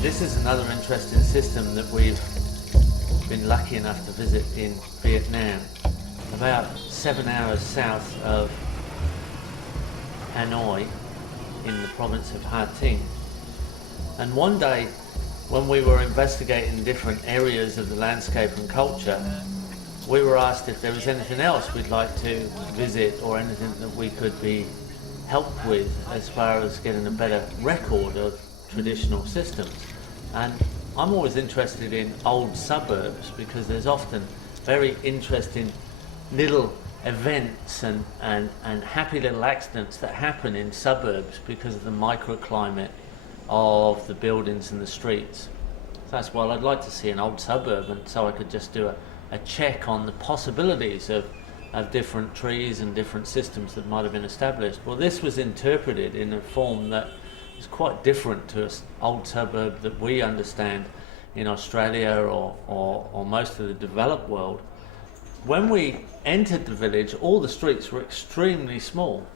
This is another interesting system that we've been lucky enough to visit in Vietnam, about 7 hours south of Hanoi in the province of Ha Tinh. And one day when we were investigating different areas of the landscape and culture, we were asked if there was anything else we'd like to visit or anything that we could be helped with as far as getting a better record of traditional systems. And I'm always interested in old suburbs because there's often very interesting little events and happy little accidents that happen in suburbs because of the microclimate of the buildings and the streets. So that's why I'd like to see an old suburb, and so I could just do a check on the possibilities of different trees and different systems that might have been established. Well, this was interpreted in a form that is quite different to an old suburb that we understand in Australia or most of the developed world. When we entered the village, all the streets were extremely small,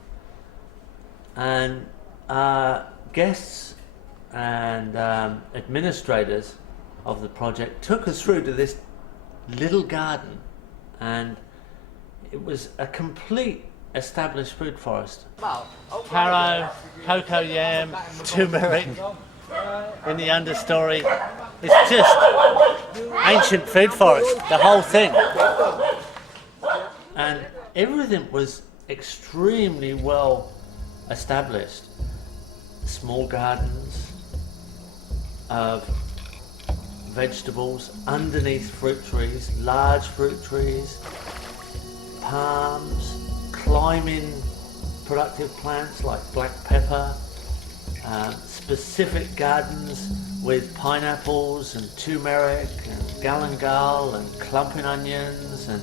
and guests and administrators of the project took us through to this little garden, and it was a complete established food forest. Taro, cocoa yam, turmeric in the understory. It's just ancient food forest, the whole thing. And everything was extremely well established. Small gardens of vegetables underneath fruit trees, large fruit trees, palms, climbing productive plants like black pepper, specific gardens with pineapples and turmeric and galangal and clumping onions, and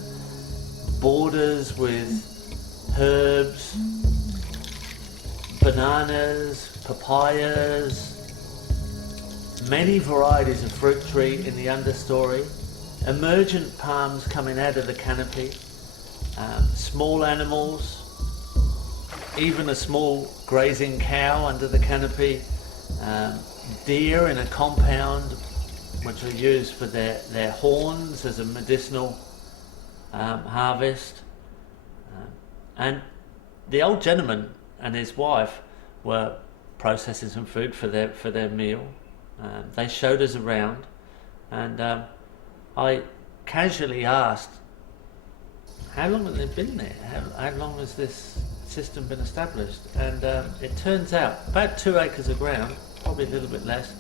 borders with herbs, bananas, papayas, many varieties of fruit tree in the understory, emergent palms coming out of the canopy, small animals, even a small grazing cow under the canopy, deer in a compound which are used for their horns as a medicinal harvest. And the old gentleman and his wife were processing some food for their meal. They showed us around, and I casually asked, how long have they been there? How long has this system been established? And it turns out about 2 acres of ground, probably a little bit less,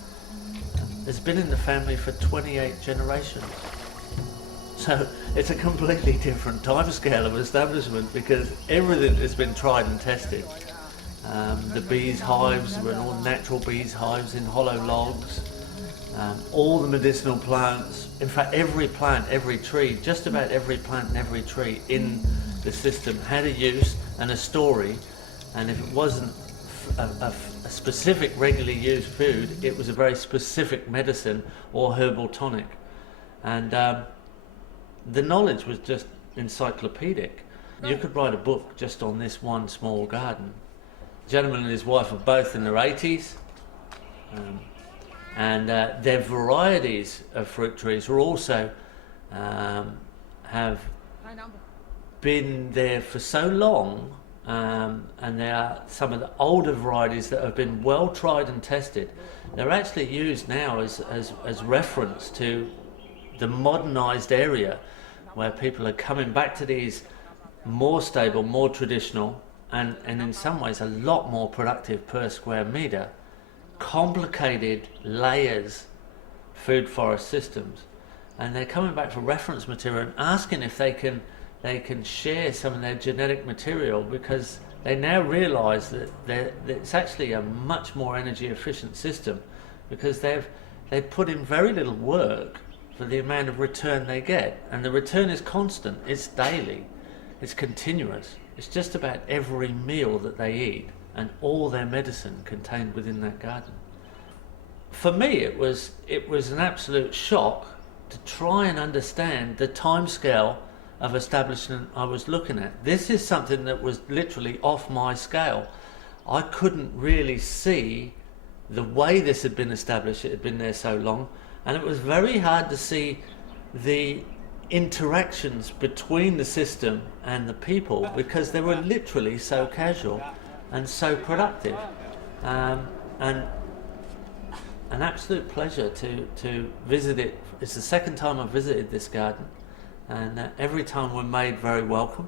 has been in the family for 28 generations. So it's a completely different timescale of establishment because everything has been tried and tested. The bees' hives were all natural bees' hives in hollow logs. All the medicinal plants, in fact every plant, every tree, just about every plant and every tree in the system had a use and a story, and if it wasn't a specific regularly used food, it was a very specific medicine or herbal tonic. And the knowledge was just encyclopedic. You could write a book just on this one small garden. The gentleman and his wife are both in their 80s, and their varieties of fruit trees are also have been there for so long, and they are some of the older varieties that have been well tried and tested. They're actually used now as reference to the modernized area where people are coming back to these more stable, more traditional, and in some ways a lot more productive per square meter, complicated layers food forest systems. And they're coming back for reference material and asking if they can share some of their genetic material, because they now realize that it's actually a much more energy efficient system, because they've put in very little work for the amount of return they get, and the return is constant, it's daily, it's continuous. It's just about every meal that they eat and all their medicine contained within that garden. For me, it was an absolute shock to try and understand the timescale of establishment I was looking at. This is something that was literally off my scale. I couldn't really see the way this had been established, it had been there so long, and it was very hard to see the interactions between the system and the people because they were literally so casual and so productive. And an absolute pleasure to visit it. It's the second time I've visited this garden, and every time we're made very welcome,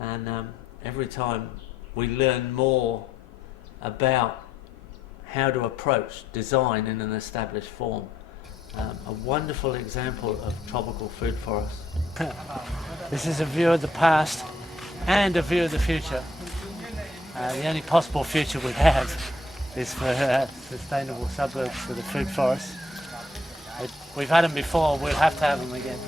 and every time we learn more about how to approach design in an established form. A wonderful example of tropical food forest. This is a view of the past and a view of the future. The only possible future we have is for sustainable suburbs for the food forests. We've had them before, we'll have to have them again.